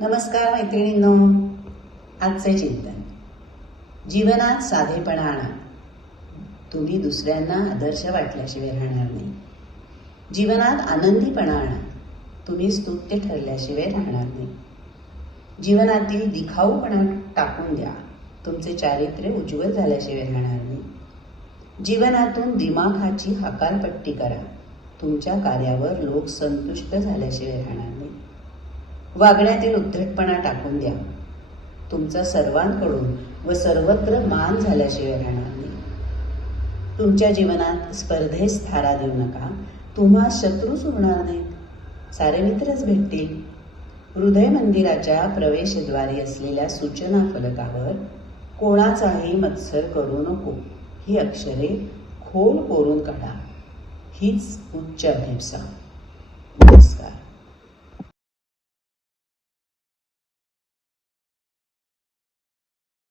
नमस्कार मैत्रिणींनो. आजचे चिंतन. जीवनात साधेपणा आणा. तुम्ही दुसऱ्यांना आदर्श वाटल्याशिवाय राहणार नाही. जीवनात आनंदीपणा आणा. तुम्ही स्तुत्य ठरल्याशिवाय राहणार नाही. जीवनातील दिखाऊपणा टाकून द्या. तुमचे चारित्र्य उज्ज्वल झाल्याशिवाय राहणार नाही. जीवनातून दिमाखाची हकालपट्टी करा. तुमच्या कार्यावर लोक संतुष्ट झाल्याशिवाय राहणार नाही. वागण्यातील उद्धटपणा टाकून द्या. तुमचा सर्वांकडून व सर्वत्र मान झाल्याशिवाय राहणार नाही. तुमच्या जीवनात स्पर्धेस थारा देऊ नका. तुम्हा शत्रूच उरणार नाहीत, सारे मित्रच भेटतील. हृदय मंदिराच्या प्रवेशद्वारी असलेल्या सूचना फलकावर कोणाचाही मत्सर करू नको ही अक्षरे खोल कोरून काढा. हीच उच्च अभिप्सा. नमस्कार.